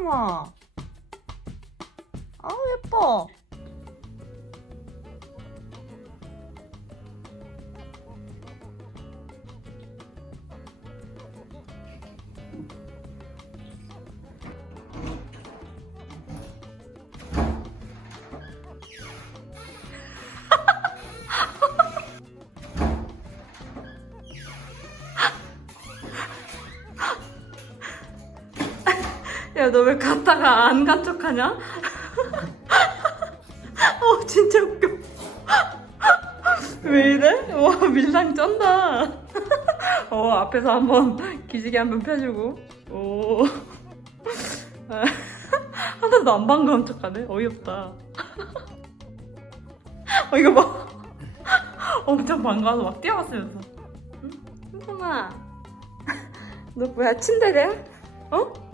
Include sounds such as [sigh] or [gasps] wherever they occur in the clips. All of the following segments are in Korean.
세상아. 아우 예뻐. 야, 너 왜 갔다가 안 간 척하냐? [laughs] 어, 진짜 웃겨. [laughs] 왜 이래? 와, 밀당 쩐다. [laughs] 어, 앞에서 한번 기지개 한번 펴주고. 오. 하나도 안 반가운 척하네. 어이없다. 어, 이거 봐. 엄청 반가워서 막 뛰어갔으면서. 응? 승성아. 너 뭐야, 침대래? 어?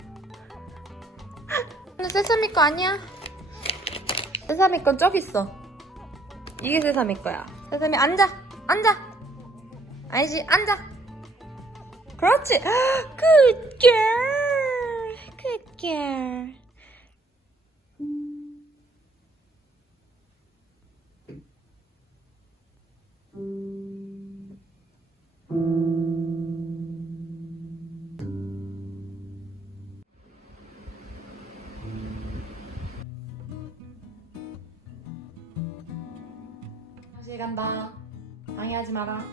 너 세사미 거 아니야? 세사미 건 저기 있어. 이게 세사미 거야. 세사미 앉아, 앉아. 아니지, 앉아. 그렇지. [gasps] Good girl, good girl. 화장실 간다. 방해하지 마라.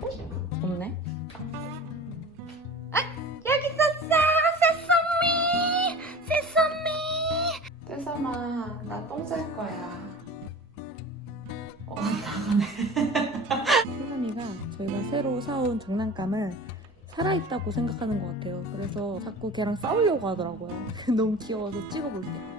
어? 없네. 아, 여기 있었어! 세서미! 세서미! 세서마, 나 똥 쌀 거야. 어, 나가네. [laughs] 세서미가 저희가 새로 사온 장난감을 살아있다고 생각하는 것 같아요. 그래서 자꾸 걔랑 싸우려고 하더라고요. [laughs] 너무 귀여워서 찍어볼게요. [laughs]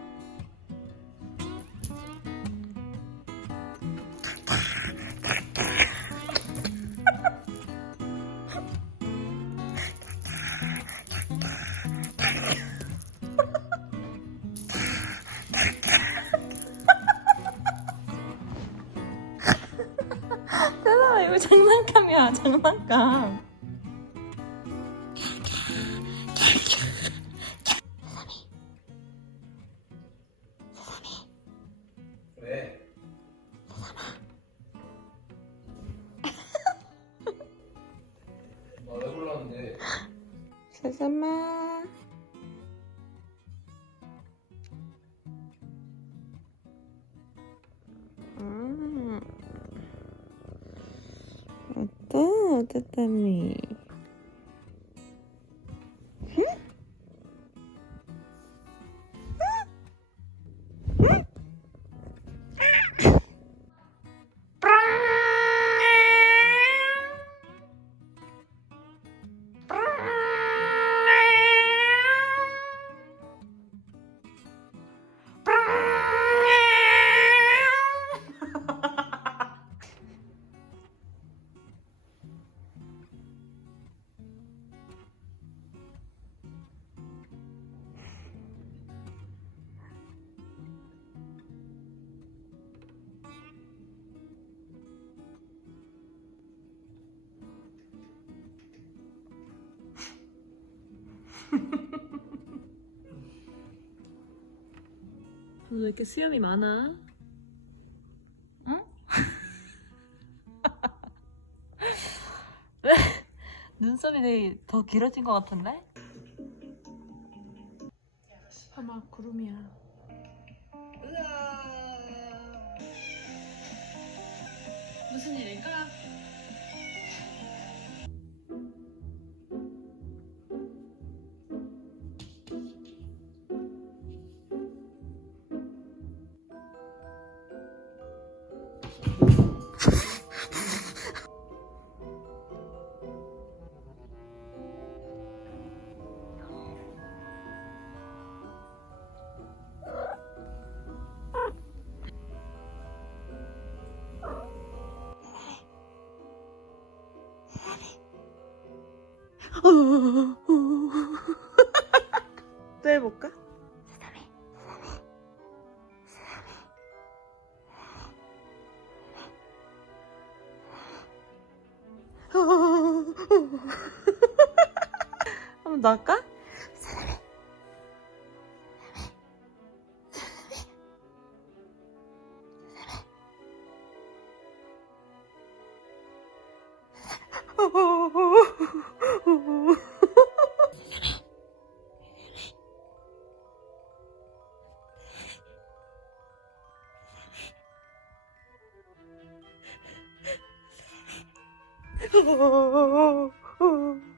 세상에 이거 장난감이야 장난감. 세상아. 음. 어때? 어땠다 너왜 이렇게 수염이 많아? 응? [laughs] 눈썹이 되게 더 길어진 것 같은데? 아마 구름이야. 무슨 일일까? [laughs] 또 해볼까? [laughs] 한번 더 할까? Oh. [laughs]